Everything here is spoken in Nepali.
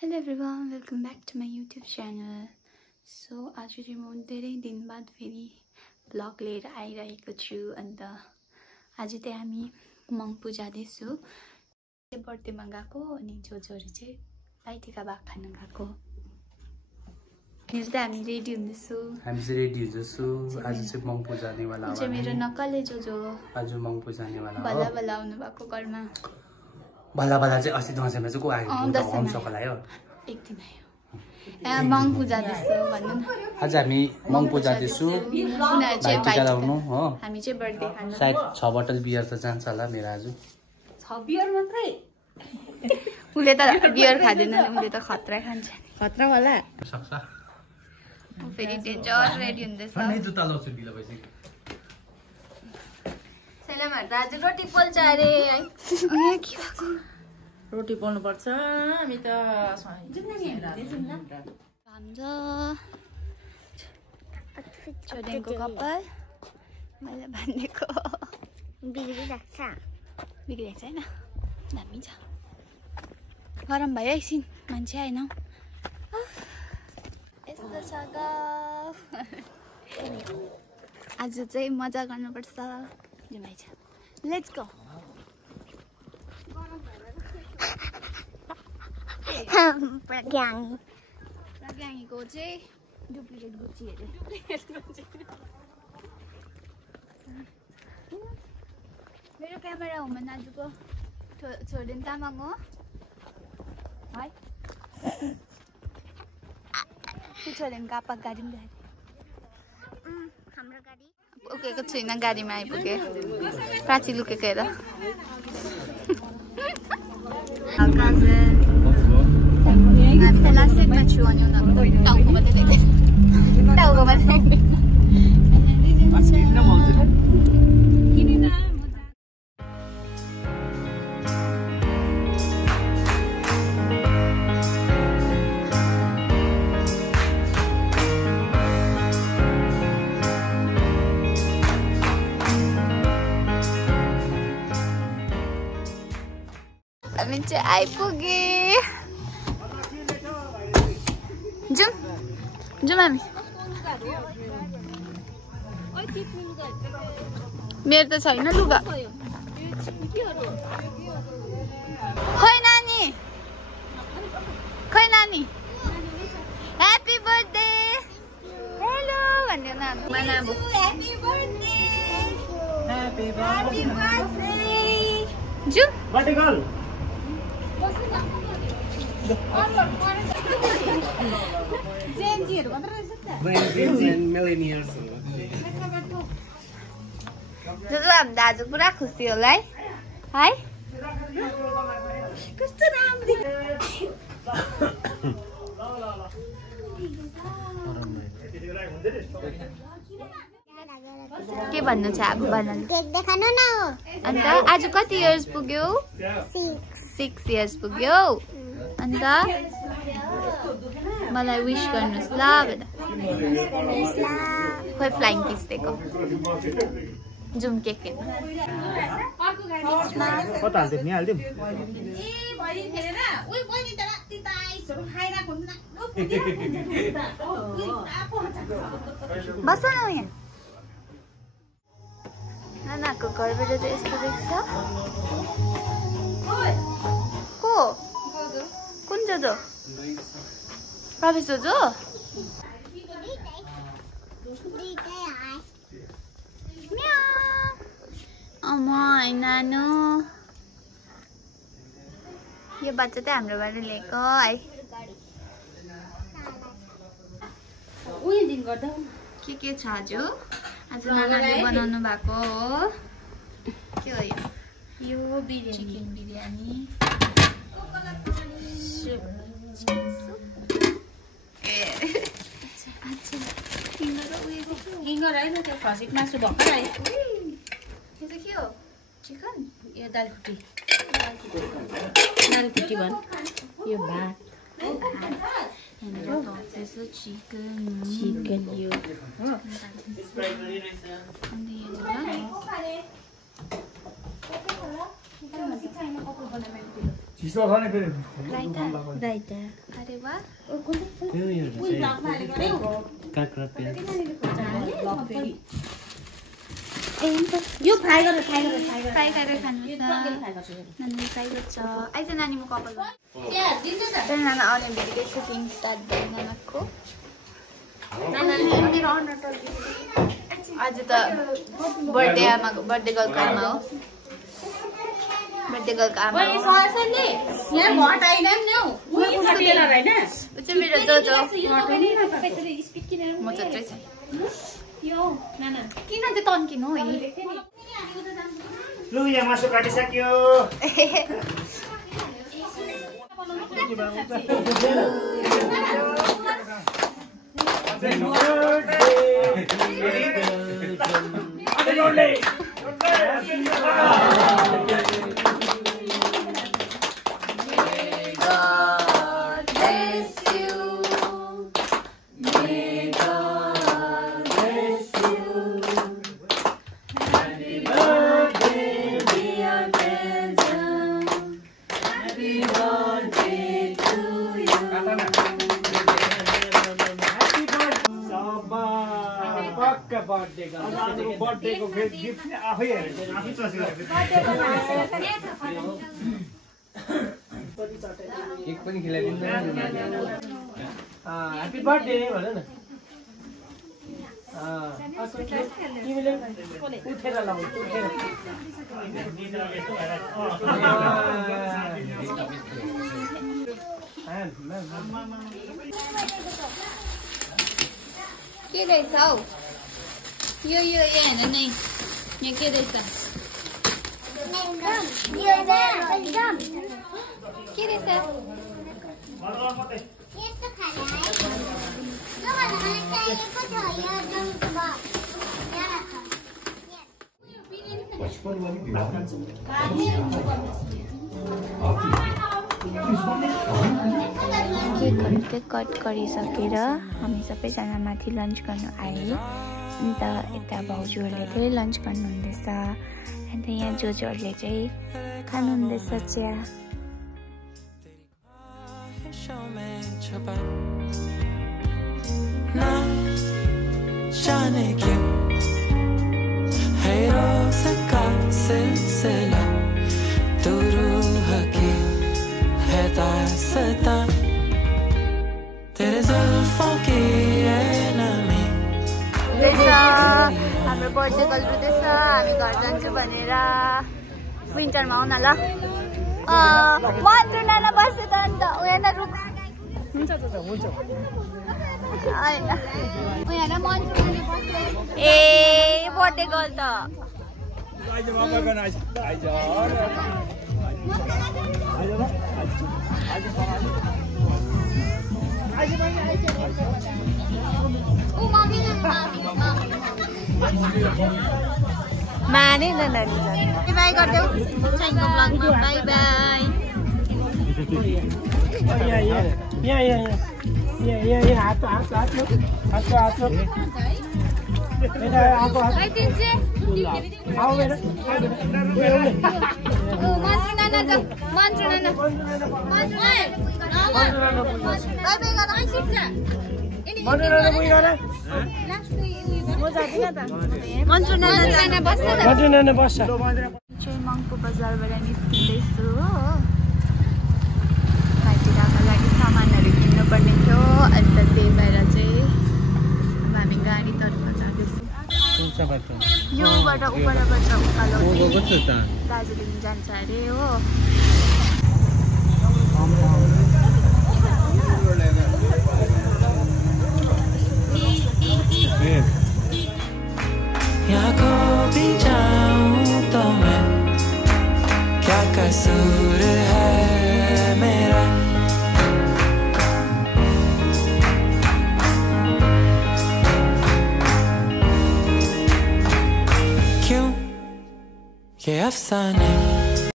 Hello everyone, welcome back to my YouTube channel. So आज चाहिँ म धेरै दिन बाद फेरि भ्लग लिएर आइरहेको छु अन्त आज चाहिँ हामी मङ्पू जाँदैछु। बर्थडेमा गएको अनि जोजोहरू चाहिँ भाइटिका भाग खान गएको। हिजो त हामी रेडी हुँदैछु। हामी चाहिँ रेडी हुँदैछु। आज चाहिँ मङ्पू जानेवाला हो। चाहिँ मेरो नक्कले जोजो आज मङ्पू जानेवाला हो। बल्ल बल्ल आउनु भएको घरमा। बल्ल बल्ल चाहिँ अस्ति दसैँमा चाहिँ को आएको होम सकल आयो। एक दिन आयो। मङ्पू जाँदैछु भन्नु न। आज हामी मङ्पू जाँदैछु। उनीहरू चाहिँ टिका लाउनु हो। हामी चाहिँ बर्थडे खान। सायद 6 बोतल बियर त जान्छ होला मेरो आज। 6 बियर मात्रै। उले त बियर खादैन नि, उले त खतरा खान्छ। खतरा वाला सक्छ। फेरि डेन्जर रेडी हुँदैछ। नै जुत्ता लाउँछु ढिलो भइसक्यो। सेलामा आज रोटी पोल्छ अरे है। के भएको? रोटी पोल्नु पर्छ। हामी त हाम्रो छोडेको कपाल मैले भनेको बिग्रिरहेको छ हैन? दामी छ। गरम भयो एकछिन मान्छे आएन। यस्तो छ गफ। आज चाहिँ मजा गर्नुपर्छ। जुमाइ छ। Let's go. प्रज्ञाङीको चाहिँ डुप्लिकेट गुच्ची हेरे। मेरो क्यामेरा होममा नाजुको छोडेन तामाङ हो है। छोडेन कापा गाडी पनि हाम्रो गाडी उकेको छुइनँ, गाडीमा आइपुगे। प्राची लुकेको हेर। हामी त लास्ट सेटमा छु अनि उनीहरू टाउकोमा देख्दैन। टाउकोमा देख्दैन। हामी चाहिँ आइपुगे। जाउँ हामी। मेरो त छैन लुगा। खै नानी ह्याप्पी बर्थडे हेलो भन्यो न। जाउँ हामी दाजु पुरा खुसी होला है। कस्तो राम्रो के भन्नु छ अब बनाउनु? अन्त आज कति इयर्स पुग्यो? 6 इयर्स पुग्यो। अन्त मलाई विश गर्नुहोस् ल भनेर। खोइ फ्लाइङ किस दिएको। जुम केक हेर्नु। बस न यहाँ। नानाको घरबाट चाहिँ यस्तो देख्छ। को? कुन जोजो? प्रवेश जोजो? नानु यो बच्चा चाहिँ हाम्रोबाट ल्याएको है। के छ आज? आज नानाले बनाउनु भएको हो। के हो यो? चिकन बिरयानी। खसीको मासु भर्खर आयो। यो चाहिँ के हो? चिकन? यो दालखुट्टी भन्। यो भात। चिकन यो चिसो खाने फेरि राइता राइता अरे वाह काँक्रा प्याज यो फ्राई गरेर फ्राई गरेर खानुहुन्छ नानीले फ्राई गर्छ आइज नानी म कपाल नाना आउने बित्तिकै कुकिङ स्टार्ट भयो नानाको आज त बर्थडे आमाको बर्थडे गर्लको आमा हो बर्थडे गर्लको आमा मेरो जोजो म जत्रै छ किन त्यो तन्किनु है लु यहाँ मासु काटिसक्यो बर्थडे को फेरि गिफ्ट आफै हेरेको आफै चसिरहेको केक पनि खिलाइदिनु ह्यापी बर्थडे भन न तिमीले उठेर लाउ उठेर के रहेछ हौ यो हेर्नु नै यहाँ के रहेछ के रहेछ केक कट गरिसकेर हामी सबैजना माथि लन्च गर्नु आए अन्त यता भाउजूहरूले चाहिँ लन्च गर्नुहुँदैछ अन्त यहाँ जोजोहरूले चाहिँ खानुहुँदैछ चिया हाम्रो बर्थडे गर्ल रुँदैछ हामी घर जान्छु भनेर विन्टरमा आउन ल मन्त्रु नाना बस्यो त अन्त उयो न रुख हुन्छ ए बर्थडे गर्ल त माने न नानी बाई गर्देऊ छैनको ब्लगमा बाई बाई मङ्पू बजारबाट निस्किँदैछु हो भाइटिकाको लागि सामानहरू किन्नुपर्ने थियो अन्त त्यही भएर चाहिँ हामी गाडीतर्फ जाँदैछौँ योबाट उपरबाट उकालो दार्जिलिङ जान्छ अरे हो यहाँ को भी जाऊं तो मैं क्या कसूर है मेरा क्यों ये अफसाने